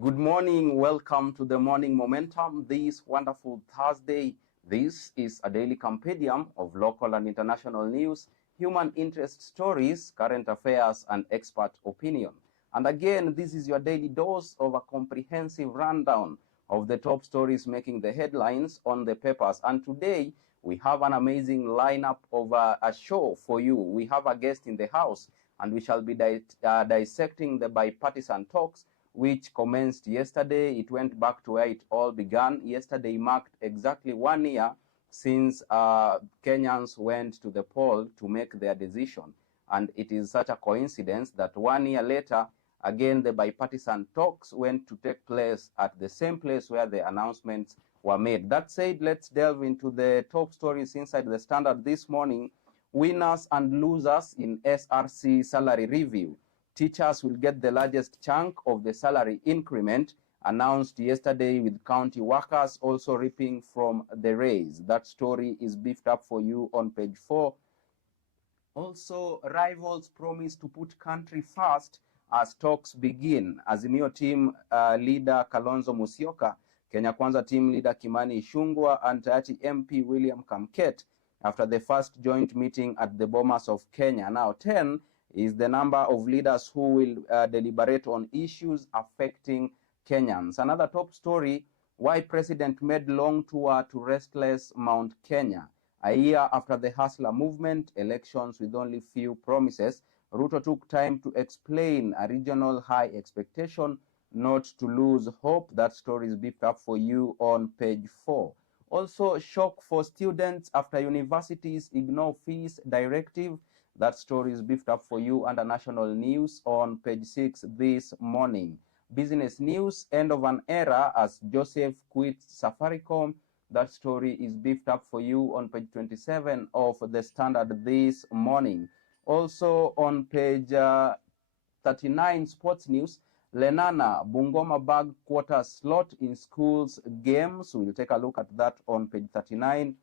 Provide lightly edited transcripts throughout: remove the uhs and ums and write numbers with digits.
Good morning. Welcome to the Morning Momentum this wonderful Thursday. This is a daily compendium of local and international news, human interest stories, current affairs, and expert opinion. And again, this is your daily dose of a comprehensive rundown of the top stories making the headlines on the papers. And today, we have an amazing lineup of a show for you. We have a guest in the house, and we shall be dissecting the bipartisan talks which commenced yesterday. It went back to where it all began. Yesterday marked exactly 1 year since Kenyans went to the poll to make their decision. And it is such a coincidence that 1 year later, again, the bipartisan talks went to take place at the same place where the announcements were made. That said, let's delve into the top stories inside the Standard this morning. Winners and losers in SRC salary review. Teachers will get the largest chunk of the salary increment announced yesterday, with county workers also reaping from the raise. That story is beefed up for you on page 4. Also, rivals promise to put country first as talks begin. Azimio team leader Kalonzo Musyoka, Kenya Kwanza team leader Kimani Ichung'wah, and Tayati MP William Kamket after the first joint meeting at the Bomas of Kenya. Now, 10 is the number of leaders who will deliberate on issues affecting Kenyans. Another top story, why President made long tour to restless Mount Kenya. A year after the Hustler movement, elections with only few promises, Ruto took time to explain a regional high expectation not to lose hope. That story is beefed up for you on page 4. Also, shock for students after universities ignore fees directive. That story is beefed up for you under national news on page 6 this morning. Business news, end of an era as Joseph quits Safaricom. That story is beefed up for you on page 27 of the Standard this morning. Also on page 39, sports news, Lenana, Bungoma bag quarter slot in schools games. We'll take a look at that on page 39.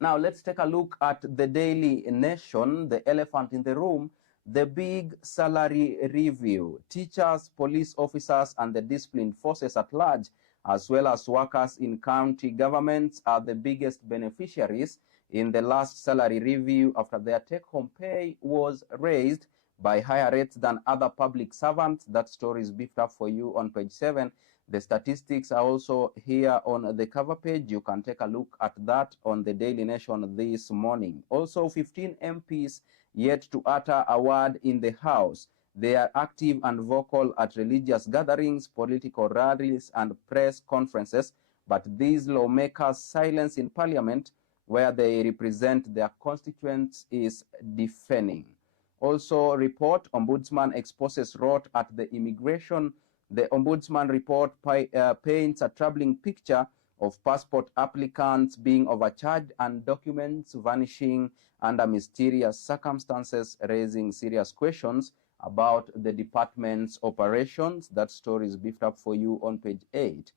Now, let's take a look at the Daily Nation, the elephant in the room, the big salary review. Teachers, police officers, and the disciplined forces at large, as well as workers in county governments, are the biggest beneficiaries in the last salary review after their take-home pay was raised by higher rates than other public servants. That story is beefed up for you on page 7. The statistics are also here on the cover page. You can take a look at that on the Daily Nation this morning. Also, 15 MPs yet to utter a word in the House. They are active and vocal at religious gatherings, political rallies, and press conferences, but these lawmakers' silence in Parliament, where they represent their constituents, is deafening. Also, report, Ombudsman exposes rot at the immigration. The Ombudsman report paints a troubling picture of passport applicants being overcharged and documents vanishing under mysterious circumstances, raising serious questions about the department's operations. That story is beefed up for you on page 8.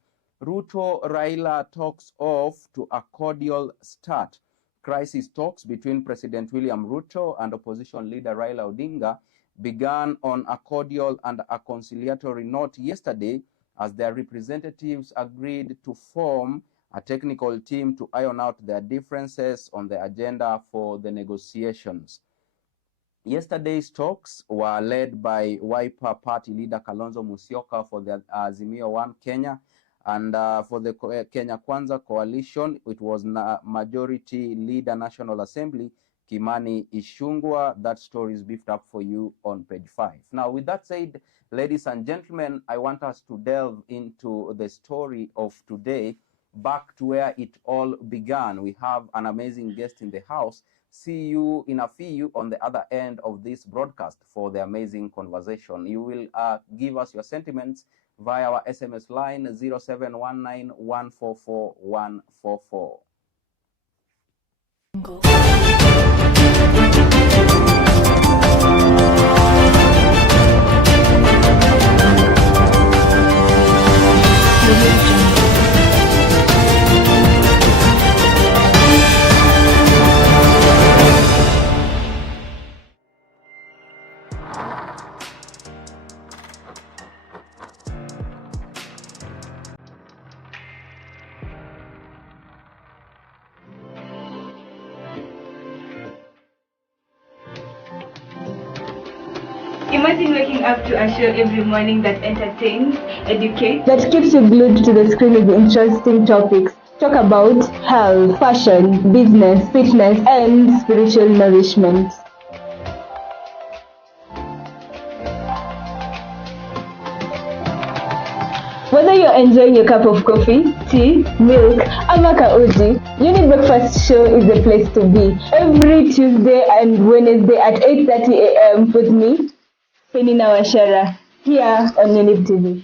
Ruto-Raila talks off to a cordial start. Crisis talks between President William Ruto and opposition leader Raila Odinga began on a cordial and a conciliatory note yesterday as their representatives agreed to form a technical team to iron out their differences on the agenda for the negotiations. Yesterday's talks were led by Wiper Party leader Kalonzo Musyoka for the Azimio One Kenya, and for the Kenya Kwanza coalition, it was majority leader National Assembly Kimani Ichung'wah. That story is beefed up for you on page 5. Now, with that said, ladies and gentlemen, I want us to delve into the story of today, back to where it all began. We have an amazing guest in the house. See you in a few on the other end of this broadcast for the amazing conversation. You will give us your sentiments via our SMS line 0719 144 144. Imagine waking up to a show every morning that entertains, educates, that keeps you glued to the screen with interesting topics. Talk about health, fashion, business, fitness, and spiritual nourishment. Whether you're enjoying your cup of coffee, tea, milk, ama uji, Younib Breakfast Show is the place to be. Every Tuesday and Wednesday at 8:30 a.m. with me, Penina Washara, here on Younib TV.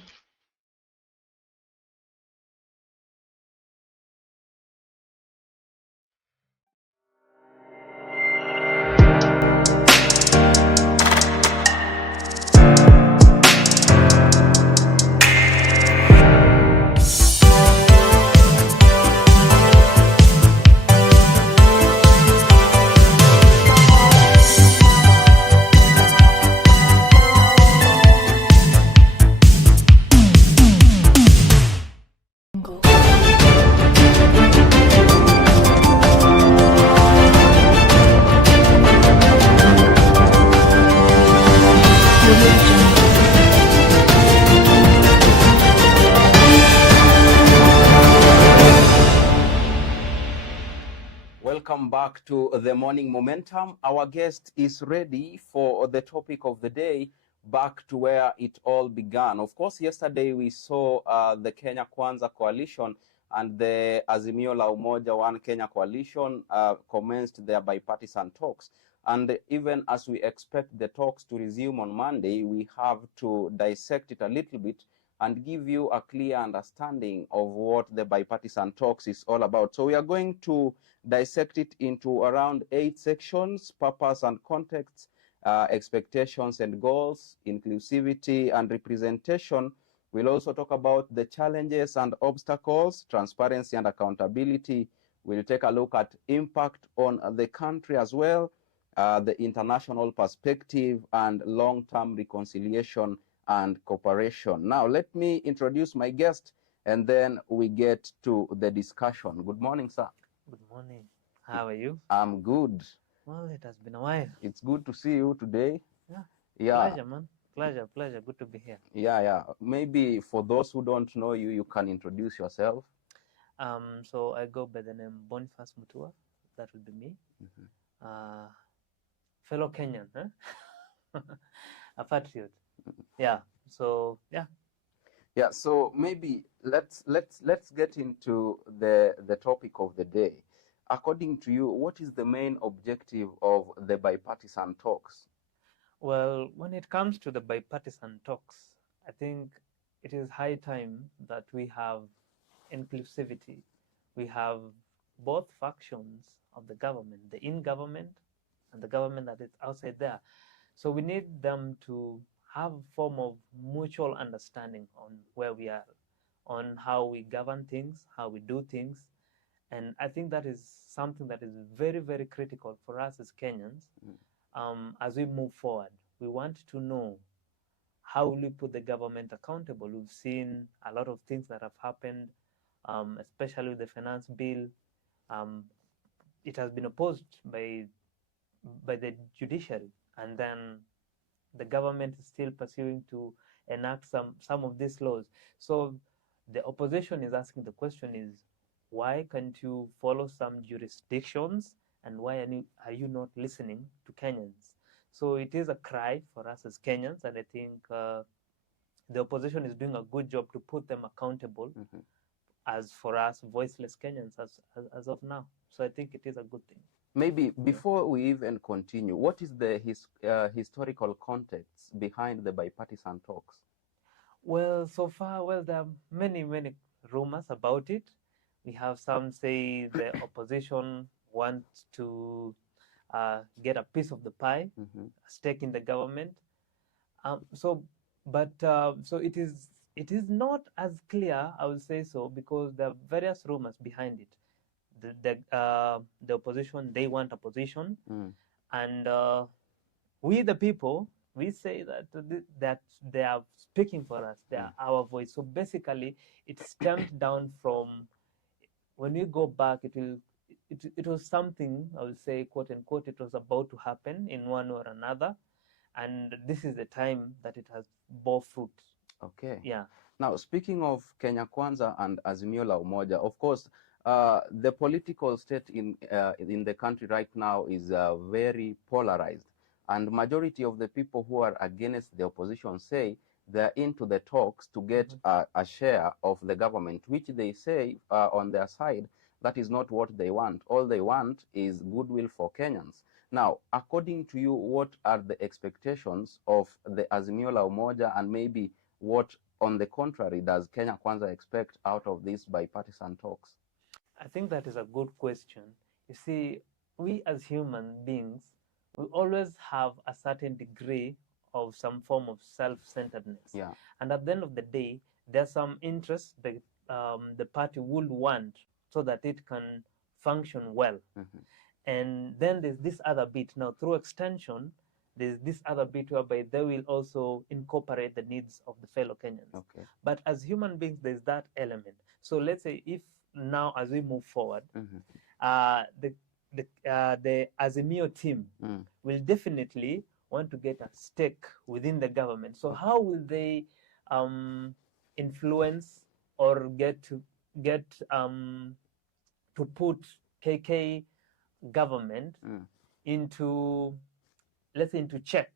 Welcome back to the Morning Momentum. Our guest is ready for the topic of the day, back to where it all began. Of course, yesterday we saw the Kenya Kwanza coalition and the Azimio la Umoja One Kenya coalition commenced their bipartisan talks. And even as we expect the talks to resume on Monday, we have to dissect it a little bit and give you a clear understanding of what the bipartisan talks is all about. So we are going to dissect it into around 8 sections: purpose and context, expectations and goals, inclusivity and representation. We'll also talk about the challenges and obstacles, transparency and accountability. We'll take a look at impact on the country as well, the international perspective, and long-term reconciliation and cooperation. Now, let me introduce my guest, and then we get to the discussion. Good morning, sir. Good morning. How are you? I'm good. Well, it has been a while. It's good to see you today. Yeah. Pleasure, man. Pleasure. Good to be here. Yeah. Maybe for those who don't know you, you can introduce yourself. So I go by the name Bonface Mutua. That would be me. Mm-hmm. Fellow Kenyan, huh? A patriot. Yeah. So yeah. Yeah. So maybe let's get into the topic of the day. According to you, what is the main objective of the bipartisan talks? Well, when it comes to the bipartisan talks, I think it is high time that we have inclusivity. We have both factions of the government, the in-government and the government that is outside there. So we need them to have a form of mutual understanding on where we are, on how we govern things, how we do things. And I think that is something that is very, very critical for us as Kenyans. As we move forward, we want to know how will we put the government accountable. We've seen a lot of things that have happened, especially with the finance bill. It has been opposed by the judiciary, and then the government is still pursuing to enact some of these laws. So the opposition is asking, the question is, why can't you follow some jurisdictions, and why are you not listening to Kenyans? So it is a cry for us as Kenyans, and I think the opposition is doing a good job to put them accountable, as for us voiceless Kenyans as of now. So I think it is a good thing. Maybe before we even continue, what is the historical context behind the bipartisan talks? Well, so far, there are many rumors about it. We have some say the opposition wants to get a piece of the pie, a stake in the government. So it is not as clear, I would say so, because there are various rumors behind it. The opposition, they want a position, and we the people, we say that they are speaking for us, they are our voice. So basically, it stemmed down from, when we go back, it was something, I would say, quote unquote, it was about to happen in one or another, and this is the time that it has bore fruit. Okay. Yeah. Now, speaking of Kenya Kwanza and Azimio la Umoja, of course, the political state in the country right now is very polarized, and majority of the people who are against the opposition say they're into the talks to get a share of the government, which they say on their side that is not what they want. All they want is goodwill for Kenyans. Now, according to you, what are the expectations of the Azimio la Umoja, and maybe what, on the contrary, does Kenya Kwanza expect out of these bipartisan talks? I think that is a good question. You see, we as human beings, we always have a certain degree of some form of self-centeredness. Yeah. And at the end of the day, there's some interest that the party would want so that it can function well. And then there's this other bit. Now, through extension, there's this other bit whereby they will also incorporate the needs of the fellow Kenyans. Okay. But as human beings, there's that element. So let's say if now, as we move forward, the Azimio team will definitely want to get a stake within the government. So how will they influence or get to put KK government into, let's say, into check,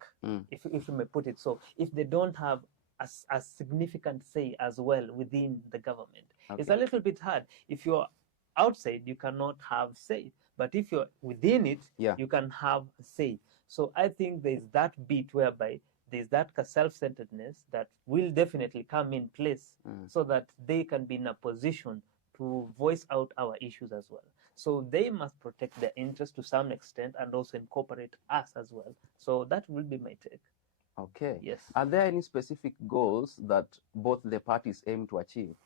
if you may put it so, if they don't have a significant say as well within the government? It's a little bit hard. If you're outside, you cannot have say, but if you're within it, you can have a say. So I think there's that bit whereby there's that self-centeredness that will definitely come in place so that they can be in a position to voice out our issues as well. So they must protect their interests to some extent and also incorporate us as well. So that will be my take. Okay. Yes. Are there any specific goals that both the parties aim to achieve?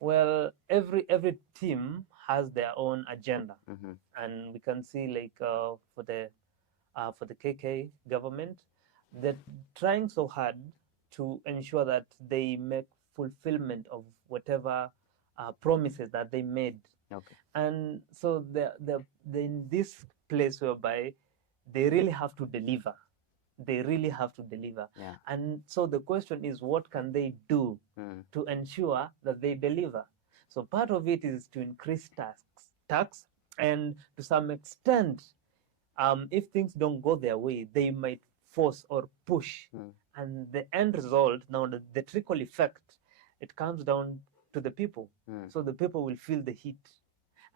Well, every team has their own agenda, and we can see, like, for the KK government, they're trying so hard to ensure that they make fulfillment of whatever promises that they made. Okay. And so they're in this place whereby they really have to deliver. They really have to deliver. Yeah. And so the question is, what can they do to ensure that they deliver? So part of it is to increase tax, and to some extent, if things don't go their way, they might force or push. And the end result, now the trickle effect, it comes down to the people. So the people will feel the heat.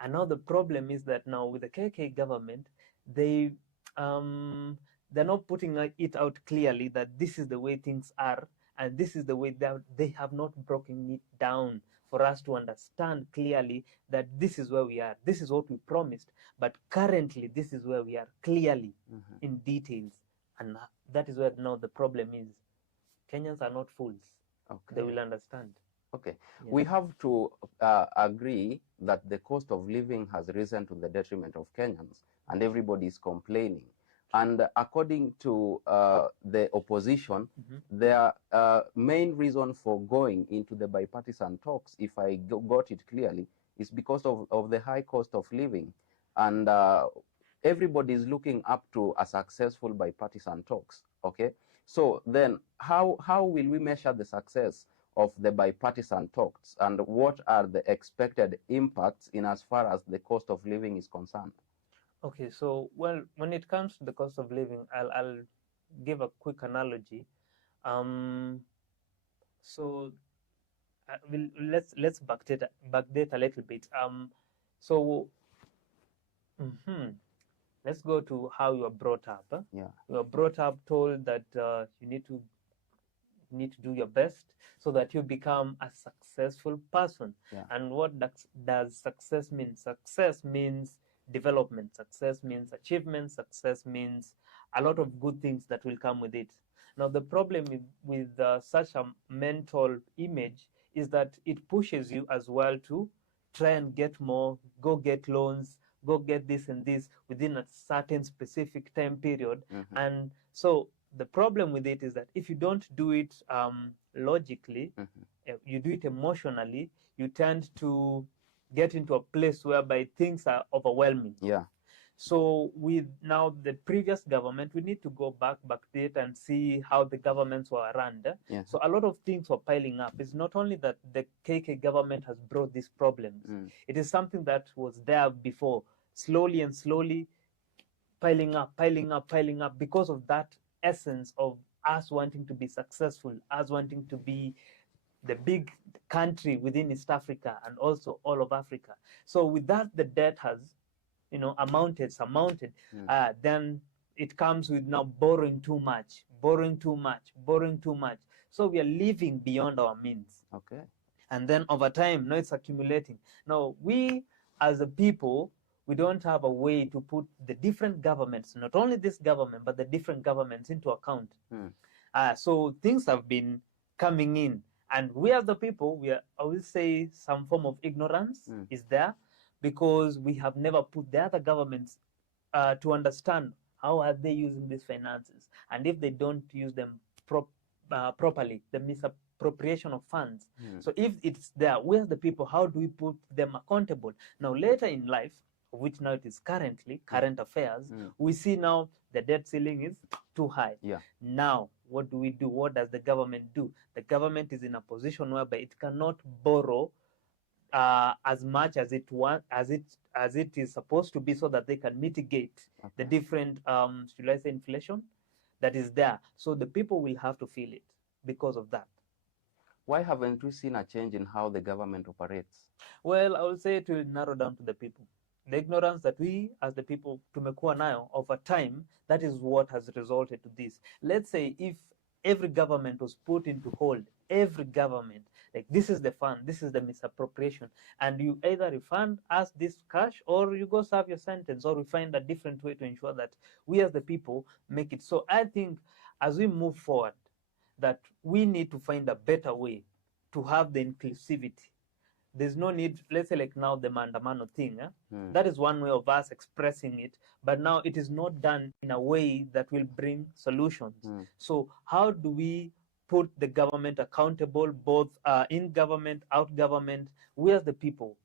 And now the problem is that now with the KK government, they're not putting it out clearly that this is the way things are, and this is the way they have not broken it down for us to understand clearly that this is where we are. This is what we promised, but currently this is where we are clearly in details. And that is where now the problem is. Kenyans are not fools. Okay. They will understand. Okay. Yeah. We have to agree that the cost of living has risen to the detriment of Kenyans, and everybody is complaining. And according to the opposition, their main reason for going into the bipartisan talks, if I got it clearly, is because of the high cost of living. And everybody is looking up to a successful bipartisan talks. Okay. So then how will we measure the success of the bipartisan talks, and what are the expected impacts in as far as the cost of living is concerned? Okay, so well, when it comes to the cost of living, I'll give a quick analogy. So let's backdate a little bit. Let's go to how you were brought up. Yeah. You were brought up told that you need to do your best so that you become a successful person. Yeah. And what does success mean? Success means development. Success means achievement. Success means a lot of good things that will come with it. Now, the problem with such a mental image is that it pushes you as well to try and get more, go get loans, go get this and this within a certain specific time period. And so the problem with it is that if you don't do it logically, you do it emotionally, you tend to get into a place whereby things are overwhelming. Yeah. So with now the previous government, we need to go backdate and see how the governments were run. Yeah. So a lot of things were piling up. It's not only that the KK government has brought these problems. It is something that was there before, slowly and slowly piling up because of that essence of us wanting to be successful, us wanting to be the big country within East Africa and also all of Africa. So with that, the debt has, surmounted. Then it comes with now borrowing too much. So we are living beyond our means. Okay. And then over time, now it's accumulating. Now we, as a people, we don't have a way to put the different governments, not only this government, but the different governments into account. So things have been coming in. And we as the people, I will say some form of ignorance is there, because we have never put the other governments to understand how are they using these finances. And if they don't use them properly, the misappropriation of funds. So if it's there, we as the people, how do we put them accountable? Now later in life, which now it is currently current affairs, we see now the debt ceiling is too high. Now what do we do? What does the government do? The government is in a position whereby it cannot borrow as much as it is supposed to be, so that they can mitigate the different should I say inflation that is there. So the people will have to feel it because of that. Why haven't we seen a change in how the government operates? Well, I would say it will narrow down to the people. The ignorance that we as the people tumekuwa nayo over time, that is what has resulted to this. Let's say if every government was put into hold, every government, like this is the fund, this is the misappropriation, and you either refund us this cash or you go serve your sentence, or we find a different way to ensure that we as the people make it. So I think as we move forward, that we need to find a better way to have the inclusivity. There's no need, let's say like now the Mandamano thing, that is one way of us expressing it, but now it is not done in a way that will bring solutions. So how do we put the government accountable, both in government, out government, we as the people?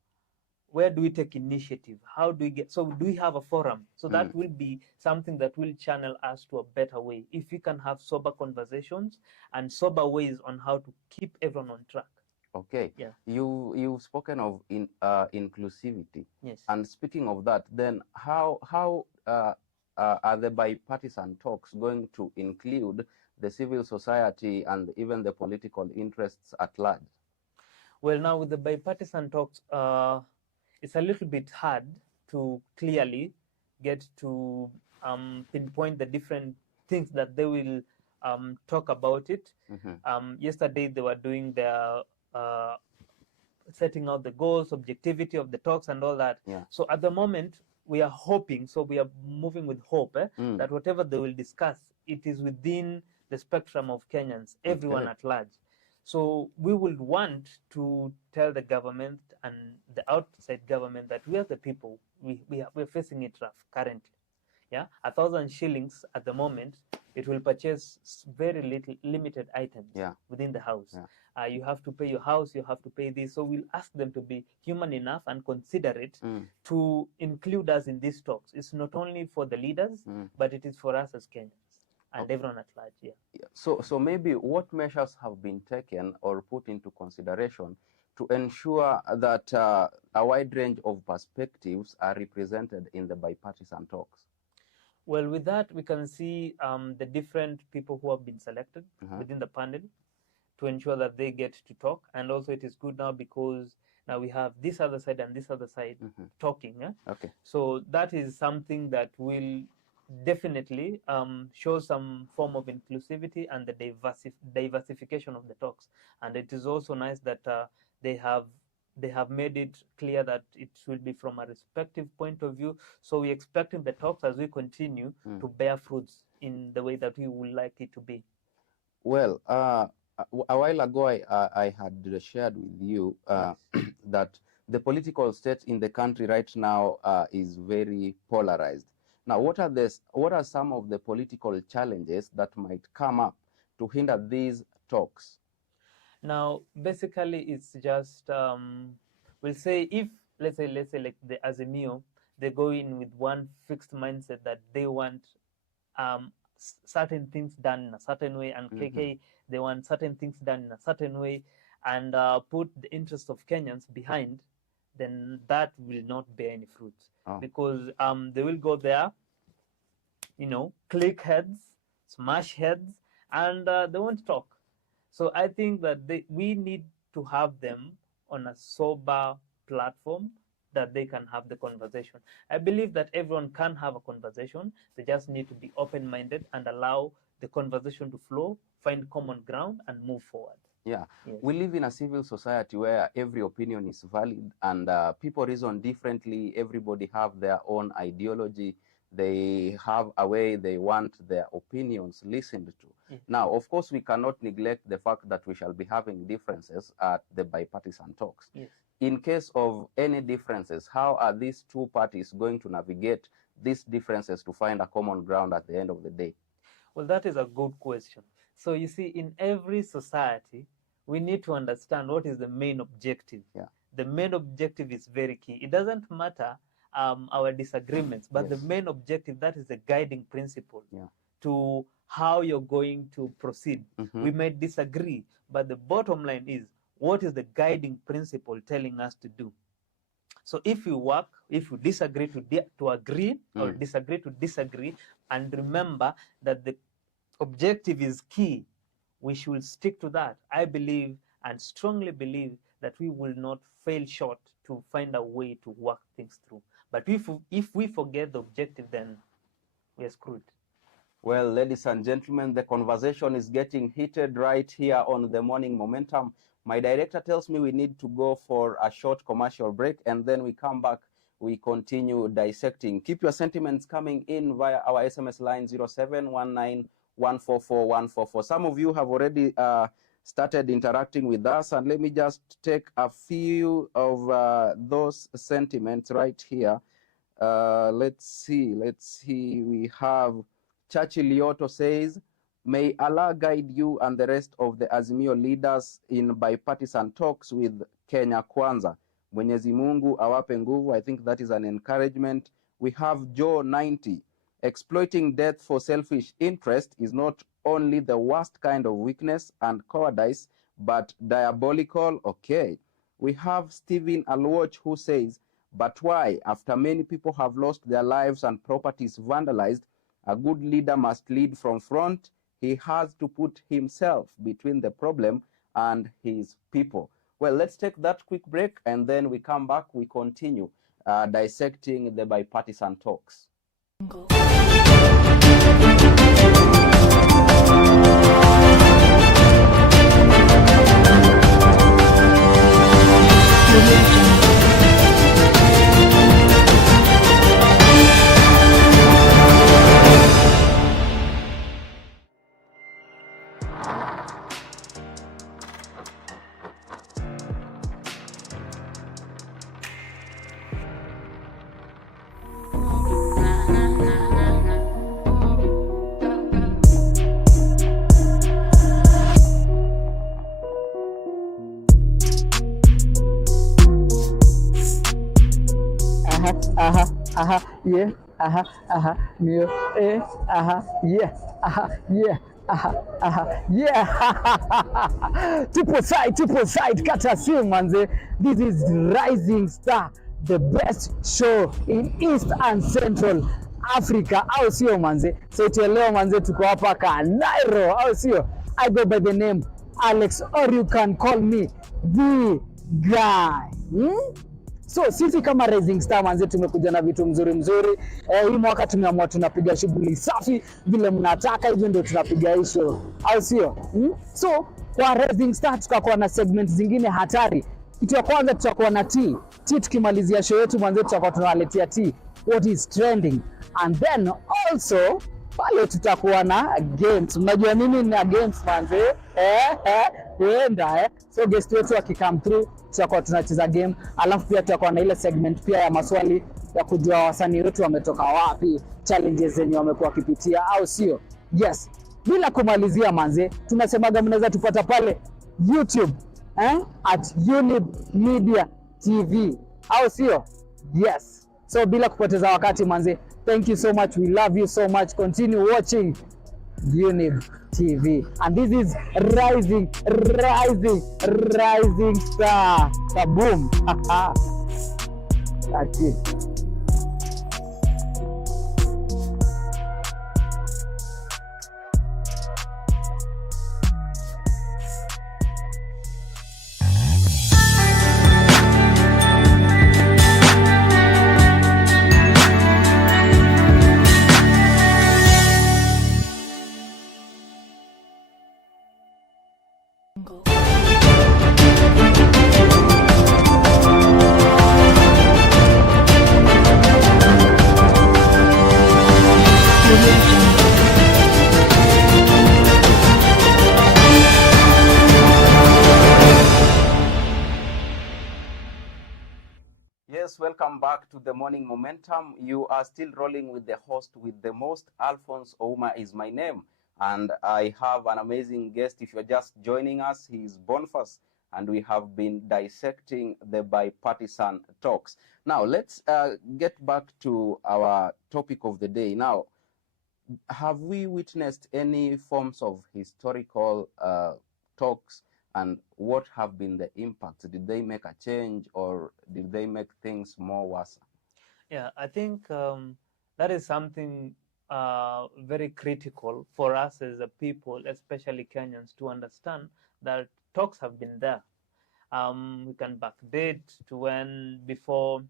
Where do we take initiative? How do we get, so do we have a forum? So that will be something that will channel us to a better way. If we can have sober conversations and sober ways on how to keep everyone on track. Okay. Yeah. You've spoken of inclusivity. Yes. And speaking of that, then how are the bipartisan talks going to include the civil society and even the political interests at large? Well, now with the bipartisan talks, it's a little bit hard to clearly get to pinpoint the different things that they will talk about it. Yesterday they were doing their setting out the goals, objectivity of the talks and all that. So at the moment we are hoping, so we are moving with hope that whatever they will discuss, it is within the spectrum of Kenyans, everyone at large. So we would want to tell the government and the outside government that we are the people, we're facing it rough currently. 1,000 shillings at the moment, it will purchase very limited items within the house. You have to pay your house, you have to pay this. So we'll ask them to be human enough and considerate to include us in these talks. It's not only for the leaders, but it is for us as Kenyans and everyone at large. So maybe what measures have been taken or put into consideration to ensure that a wide range of perspectives are represented in the bipartisan talks? Well, with that, we can see the different people who have been selected within the panel to ensure that they get to talk. And also it is good now because now we have this other side and this other side talking. Okay. So that is something that will definitely show some form of inclusivity and the diversification of the talks. And it is also nice that they have made it clear that it will be from a respective point of view. So we're expecting the talks as we continue to bear fruits in the way that we would like it to be. Well, a while ago, I had shared with you that the political state in the country right now is very polarized. Now, what are some of the political challenges that might come up to hinder these talks? Now, basically, it's just we'll say if let's say like the Azimio, they go in with one fixed mindset that they want certain things done in a certain way, and KK, they want certain things done in a certain way, and put the interest of Kenyans behind, then that will not bear any fruit. Because they will go there, click heads, smash heads, and they won't talk. So I think that we need to have them on a sober platform that they can have the conversation. I believe that everyone can have a conversation. They just need to be open-minded and allow the conversation to flow, find common ground, and move forward. Yeah, yes. We live in a civil society where every opinion is valid, and people reason differently. Everybody have their own ideology. They have a way they want their opinions listened to. Yes. Now, of course, we cannot neglect the fact that we shall be having differences at the bipartisan talks. Yes. In case of any differences, how are these two parties going to navigate these differences to find a common ground at the end of the day? Well, that is a good question. So you see, in every society, we need to understand what is the main objective. Yeah. The main objective is very key. It doesn't matter our disagreements, but yes. the main objective, that is the guiding principle yeah. to how you're going to proceed. Mm-hmm. We may disagree, but the bottom line is, what is the guiding principle telling us to do? So if you disagree to agree, or disagree to disagree, and remember that the objective is key, we should stick to that. I believe and strongly believe that we will not fail short to find a way to work things through. But if we forget the objective, then we are screwed. Well, ladies and gentlemen, the conversation is getting heated right here on the Morning Momentum. My director tells me we need to go for a short commercial break, and then we come back, we continue dissecting. Keep your sentiments coming in via our SMS line 0719144144. Some of you have already started interacting with us, and let me just take a few of those sentiments right here. Let's see. We have Churchill Lioto says, may Allah guide you and the rest of the Azimio leaders in bipartisan talks with Kenya Kwanza. Mwenyezi Mungu awape nguvu. I think that is an encouragement. We have Joe 90. Exploiting death for selfish interest is not only the worst kind of weakness and cowardice, but diabolical. Okay. We have Stephen Alwatch who says, but why, after many people have lost their lives and properties vandalized, a good leader must lead from front. He has to put himself between the problem and his people. Well, let's take that quick break, and then we come back, we continue dissecting the bipartisan talks. Yeah, yeah, yeah. Triple side, kata simu manze. This is Rising Star, the best show in East and Central Africa, au sio manze? So leo manze tuko hapa Kanairo, au sio? I go by the name Alex, or you can call me the guy. So sisi kama Rising Star manze tumekuja na vitu mzuri. Hii mwaka tumeamua tunapiga shughuli safi vile mnataka, hivyo ndio tunapiga hii show, au sio? So kwa Rising Star tutakuwa na segment zingine hatari. Kitu ya kwanza tutakuwa na tea. Tukimalizia show yetu manze tutakuwa tunawaletea tea, what is trending. And then also pale tutakuwa na games. Unajua nini na games manze? So guest wetu akikam through tutakuwa tunacheza game, alafu pia tutakuwa na ile segment pia ya maswali ya kujua wasanii wetu wametoka wapi, challenges zenye wamekuwa wakipitia, au sio? Yes. Bila kumalizia manze, tunasemaga mnaweza tupata pale YouTube at Younib Media TV, au sio? Yes. So bila kupoteza wakati manze, thank you so much, we love you so much, continue watching Younib TV, and this is rising star. Kaboom. That's it. Yes, welcome back to the Morning Momentum. You are still rolling with the host with the most. Alfonsoh is my name. And I have an amazing guest. If you're just joining us, he's Bonface. And we have been dissecting the bipartisan talks. Now, let's get back to our topic of the day. Now, have we witnessed any forms of historical talks, and what have been the impacts? Did they make a change, or did they make things more worse? Yeah, I think that is something very critical for us as a people, especially Kenyans, to understand that talks have been there. We can backdate to when before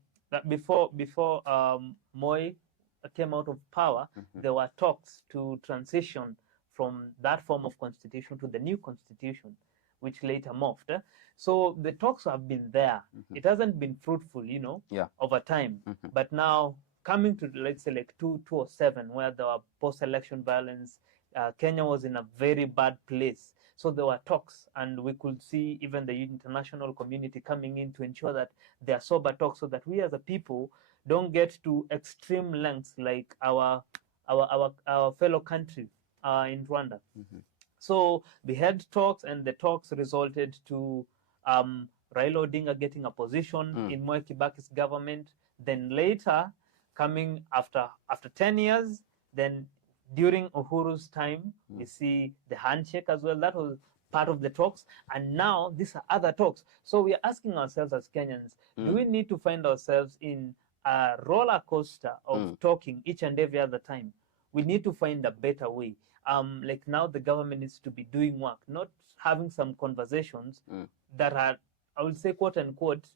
Moi came out of power, there were talks to transition from that form of constitution to the new constitution, which later morphed. So the talks have been there. It hasn't been fruitful, over time. But now coming to, let's say, like 2007, where there were post-election violence, Kenya was in a very bad place. So there were talks, and we could see even the international community coming in to ensure that there are sober talks, so that we as a people don't get to extreme lengths like our fellow country in Rwanda. So we had talks, and the talks resulted to Raila Odinga getting a position in Moi Kibaki's government. Then later, coming after 10 years, then during Uhuru's time, we see the handshake as well. That was part of the talks. And now these are other talks. So we are asking ourselves as Kenyans, do we need to find ourselves in a roller coaster of talking each and every other time? We need to find a better way. Like now the government needs to be doing work, not having some conversations that are, I would say, quote unquote,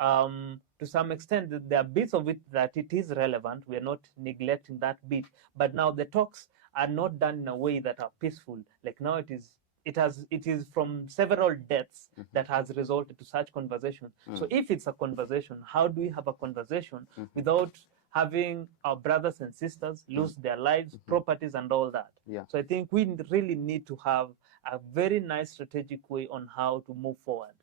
to some extent, there are bits of it that it is relevant. We are not neglecting that bit. But now the talks are not done in a way that are peaceful. Like now it is from several deaths that has resulted to such conversation. So if it's a conversation, how do we have a conversation without having our brothers and sisters lose their lives, properties, and all that? So I think we really need to have a very nice strategic way on how to move forward.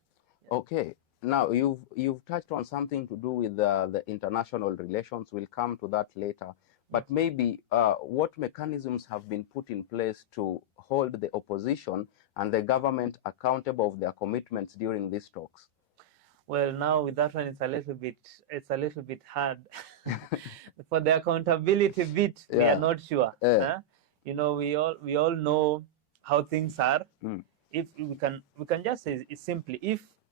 Okay. Now, you've touched on something to do with the international relations. We'll come to that later. But maybe what mechanisms have been put in place to hold the opposition and the government accountable of their commitments during these talks? Well, now with that one, it's a little bit hard. For the accountability bit, we are not sure. We all know how things are. If we can just say it simply,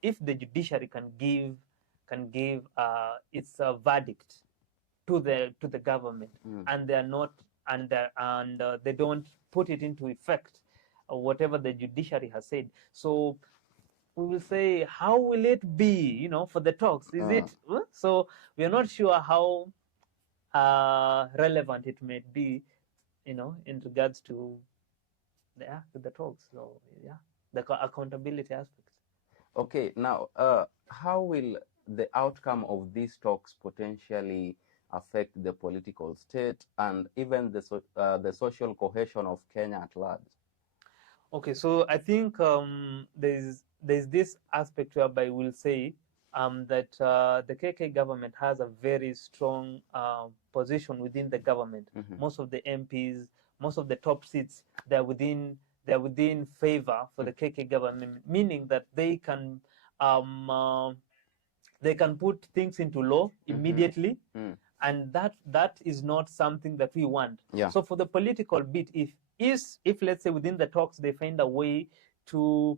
if the judiciary can give its verdict to the government, and they are not and they don't put it into effect, whatever the judiciary has said. So we will say, how will it be, for the talks? Is it so? We are not sure how relevant it may be, in regards to the talks. So the accountability aspect. Okay, now, how will the outcome of these talks potentially affect the political state and even the social cohesion of Kenya at large? Okay, so I think there's this aspect whereby we'll say that the KK government has a very strong position within the government. Most of the MPs, most of the top seats, they're within favor for the KK government, meaning that they can put things into law immediately, and that is not something that we want. Yeah. So for the political bit, if let's say within the talks they find a way to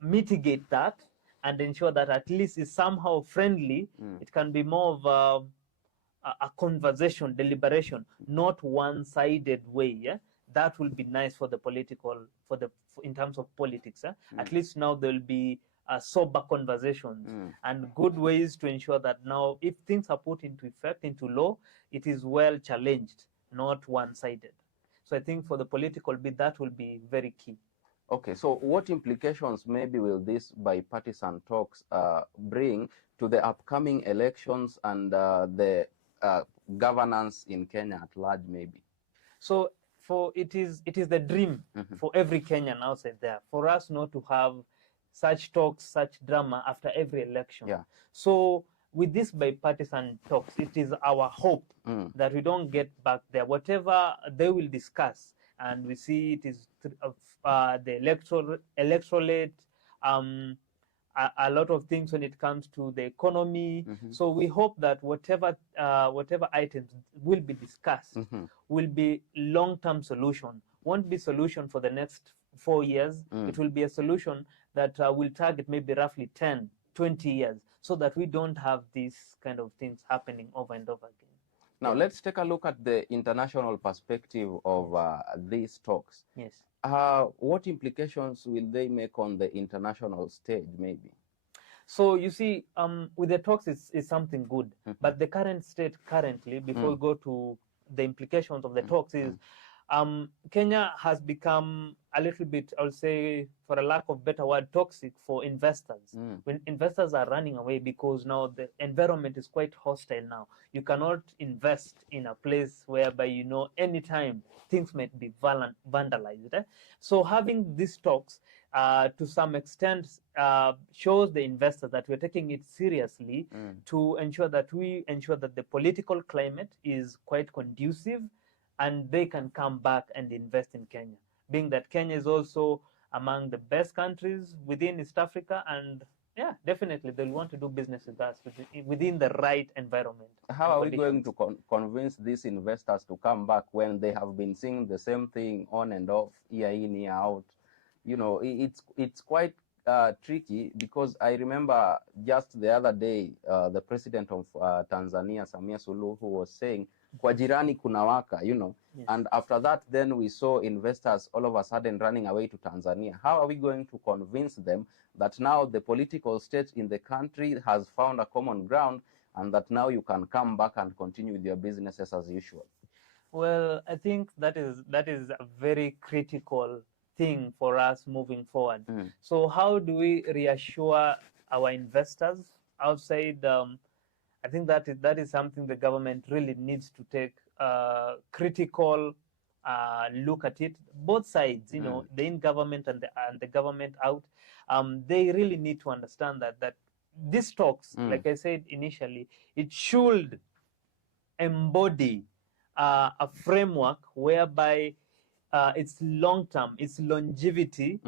mitigate that and ensure that at least it's somehow friendly, it can be more of a conversation, deliberation, not one-sided way. Yeah, that will be nice for the political, in terms of politics. At least now there will be sober conversations and good ways to ensure that now, if things are put into effect, into law, it is well challenged, not one-sided. So I think for the political bit, that will be very key. Okay, so what implications maybe will these bipartisan talks bring to the upcoming elections and the governance in Kenya at large, maybe? So it is the dream for every Kenyan outside there, for us not to have such talks, such drama after every election. Yeah. So with this bipartisan talks, it is our hope that we don't get back there. Whatever they will discuss, and we see it is the electorate, a lot of things when it comes to the economy. So we hope that whatever items will be discussed will be long-term solution. Won't be solution for the next 4 years. It will be a solution that will target maybe roughly 10, 20 years, so that we don't have these kind of things happening over and over again. Now, let's take a look at the international perspective of these talks. Yes. What implications will they make on the international stage, maybe? So you see, with the talks, it's something good. But the current state currently, before we go to the implications of the talks, is Kenya has become a little bit, I'll say, for a lack of better word, toxic for investors. When investors are running away, because now the environment is quite hostile now. You cannot invest in a place whereby, anytime things might be vandalized. So having these talks, to some extent, shows the investors that we're taking it seriously to ensure that the political climate is quite conducive and they can come back and invest in Kenya, being that Kenya is also among the best countries within East Africa, and yeah, definitely they'll want to do business with us within the right environment. How are we going to convince these investors to come back when they have been seeing the same thing on and off, year in, year out? It's quite tricky, because I remember just the other day, the president of Tanzania, Samia Suluhu, who was saying, kwa jirani kuna waka, Yes. And after that, then we saw investors all of a sudden running away to Tanzania. How are we going to convince them that now the political state in the country has found a common ground, and that now you can come back and continue with your businesses as usual? Well, I think that is a very critical thing for us moving forward. So how do we reassure our investors outside? I think that is something the government really needs to take a critical look at it. Both sides, the in-government and the government out, they really need to understand that these talks, like I said initially, it should embody a framework whereby its long-term, its longevity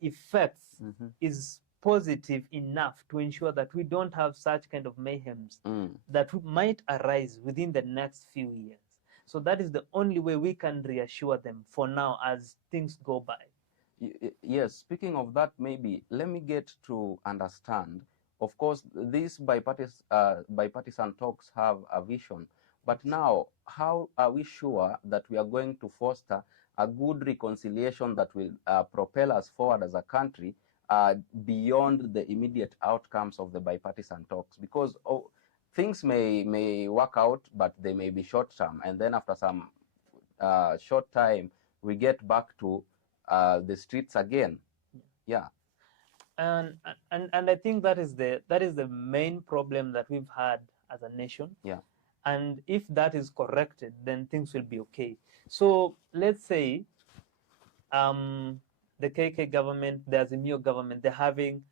effects is positive enough to ensure that we don't have such kind of mayhems that might arise within the next few years. So that is the only way we can reassure them for now as things go by. Yes, speaking of that, maybe let me get to understand. Of course, these bipartisan talks have a vision, but now how are we sure that we are going to foster a good reconciliation that will propel us forward as a country beyond the immediate outcomes of the bipartisan talks? Because things may work out, but they may be short term, and then after some short time, we get back to the streets again. Yeah. And I think that is the main problem that we've had as a nation. Yeah. And if that is corrected, then things will be okay. So let's say the KK government, the Azimio government, they're having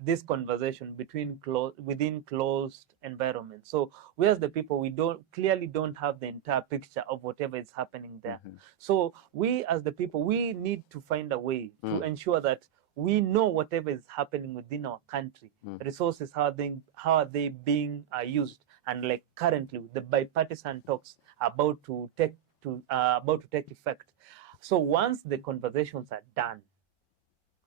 this conversation within closed environments. So we as the people, we clearly don't have the entire picture of whatever is happening there. So we as the people, we need to find a way to ensure that we know whatever is happening within our country. Resources, how are they being used, and like currently the bipartisan talks about to take effect. So once the conversations are done,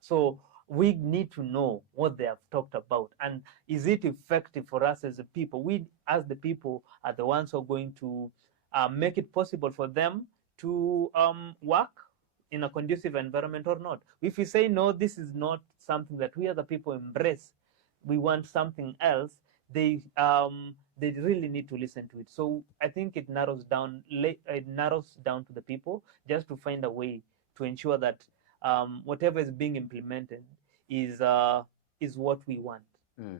so we need to know what they have talked about, and is it effective for us as a people? We as the people are the ones who are going to make it possible for them to work in a conducive environment or not. If we say no, this is not something that we as the people embrace, we want something else, they really need to listen to it. So I think it narrows down to the people, just to find a way to ensure that whatever is being implemented is what we want,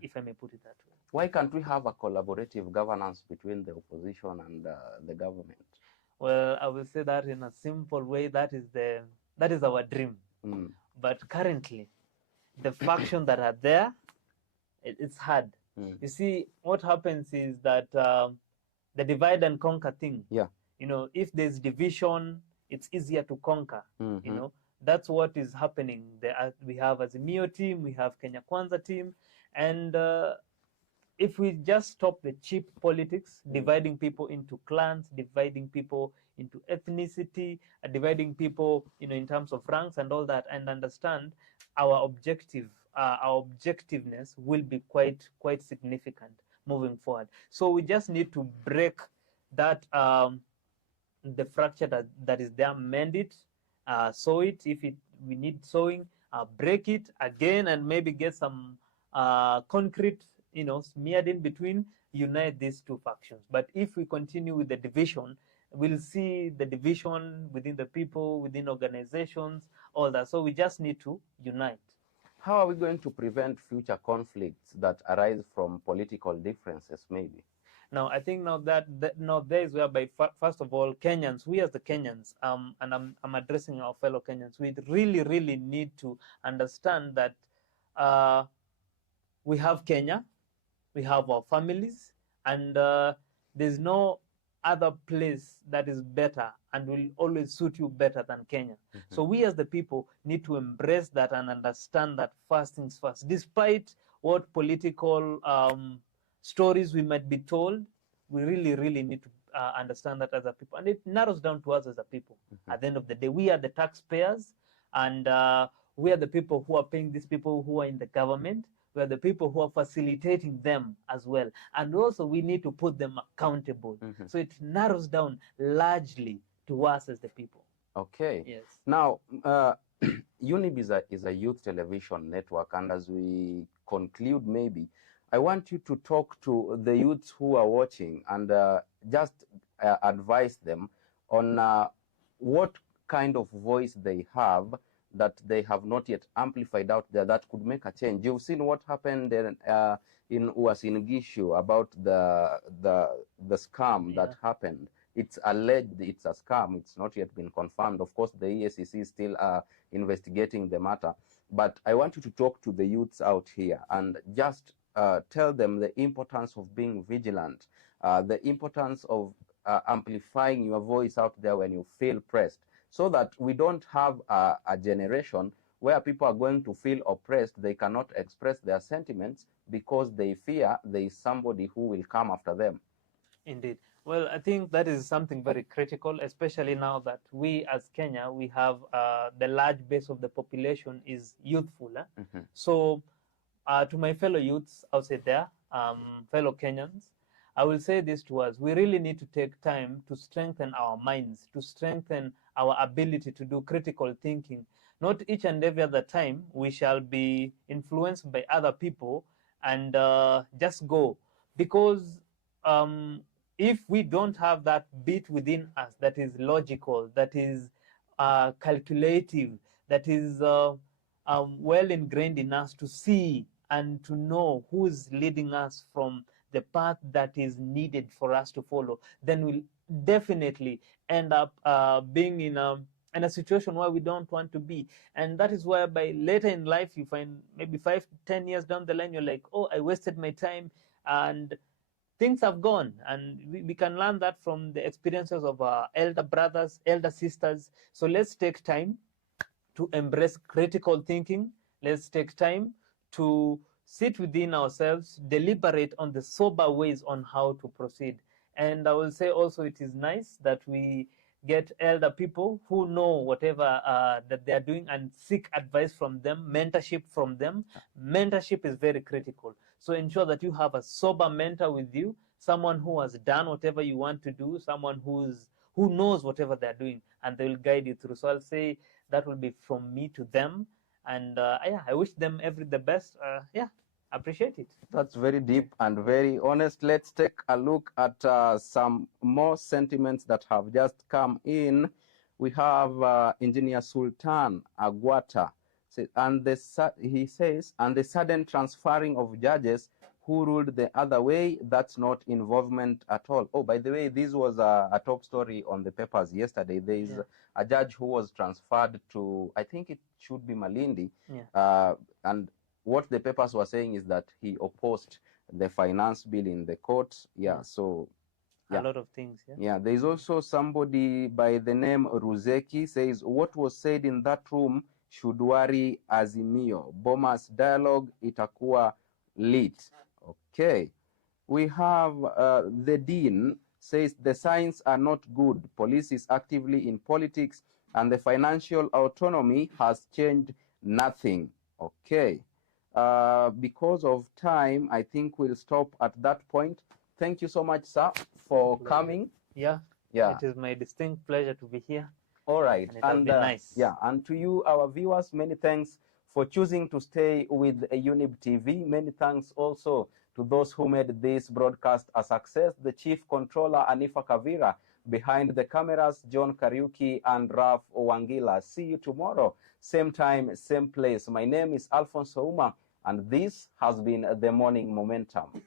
if I may put it that way. Why can't we have a collaborative governance between the opposition and the government? Well, I will say that in a simple way, that is our dream. But currently, the factions that are there, it's hard. You see, what happens is that the divide and conquer thing. Yeah. You know, if there's division, it's easier to conquer. You know, that's what is happening. We have Azimio team, we have Kenya Kwanza team, and if we just stop the cheap politics, dividing people into clans, dividing people into ethnicity, dividing people, you know, in terms of ranks and all that, and understand our objectiveness will be quite significant moving forward. So we just need to break that the fracture that is there, mend it, sow it if we need sowing, break it again, and maybe get some concrete, you know, smeared in between, unite these two factions. But if we continue with the division, we'll see the division within the people, within organizations, all that. So we just need to unite. How are we going to prevent future conflicts that arise from political differences, maybe? Now, I think now there is whereby, first of all, Kenyans, we as the Kenyans, and I'm addressing our fellow Kenyans, we really need to understand that we have Kenya, we have our families, and there's no other place that is better and will always suit you better than Kenya. So we as the people need to embrace that and understand that first things first. Despite what political stories we might be told, we really need to understand that as a people. And it narrows down to us as a people. At the end of the day, we are the taxpayers, and we are the people who are paying these people who are in the government. We are the people who are facilitating them as well. And also we need to put them accountable. So it narrows down largely to us as the people. Okay. Yes. Now, Younib is a youth television network, and as we conclude, maybe, I want you to talk to the youths who are watching and just advise them on what kind of voice they have that they have not yet amplified out there that could make a change. You've seen what happened in Uasin Gishu about the scam that happened. It's alleged it's a scam. It's not yet been confirmed. Of course, the EACC is still investigating the matter. But I want you to talk to the youths out here and just tell them the importance of being vigilant, the importance of amplifying your voice out there when you feel pressed, so that we don't have a generation where people are going to feel oppressed. They cannot express their sentiments because they fear there is somebody who will come after them. Indeed. Well, I think that is something very critical, especially now that we as Kenya, we have the large base of the population is youthful. So to my fellow youths outside there, fellow Kenyans, I will say this to us. We really need to take time to strengthen our minds, to strengthen our ability to do critical thinking. Not each and every other time we shall be influenced by other people and just go. Because if we don't have that bit within us that is logical, that is calculative, that is well ingrained in us to see and to know who is leading us from the path that is needed for us to follow, then we'll definitely end up being in a situation where we don't want to be. And that is why by later in life, you find maybe 5-10 years down the line, you're like, oh, I wasted my time, and things have gone. And we can learn that from the experiences of our elder brothers, elder sisters. So let's take time to embrace critical thinking. Let's take time to sit within ourselves, deliberate on the sober ways on how to proceed. And I will say also it is nice that we get elder people who know whatever that they are doing and seek advice from them, mentorship from them. Mentorship is very critical. So ensure that you have a sober mentor with you, someone who has done whatever you want to do, someone who knows whatever they're doing, and they will guide you through. So I'll say that will be from me to them. And yeah, I wish them the best. Yeah, appreciate it. That's very deep and very honest. Let's take a look at some more sentiments that have just come in. We have Engineer Sultan Agwata, he says, and the sudden transferring of judges who ruled the other way, that's not involvement at all. Oh, by the way, this was a top story on the papers yesterday. There is a judge who was transferred to, I think it should be Malindi, and what the papers were saying is that he opposed the finance bill in the court. So a lot of things. There is also somebody by the name Ruzeki says, what was said in that room should worry Azimio. Bomas dialogue itakuwa lit. Okay. We have the dean says the signs are not good. Police is actively in politics and the financial autonomy has changed nothing. Okay. Because of time, I think we'll stop at that point. Thank you so much, sir, for coming. Yeah. It is my distinct pleasure to be here. All right. And nice. And to you, our viewers, many thanks for choosing to stay with Younib TV. Many thanks also to those who made this broadcast a success. The Chief Controller, Anifa Kavira, behind the cameras, John Kariuki and Raphael Wangilar. See you tomorrow, same time, same place. My name is Alfonsoh, and this has been the Morning Momentum.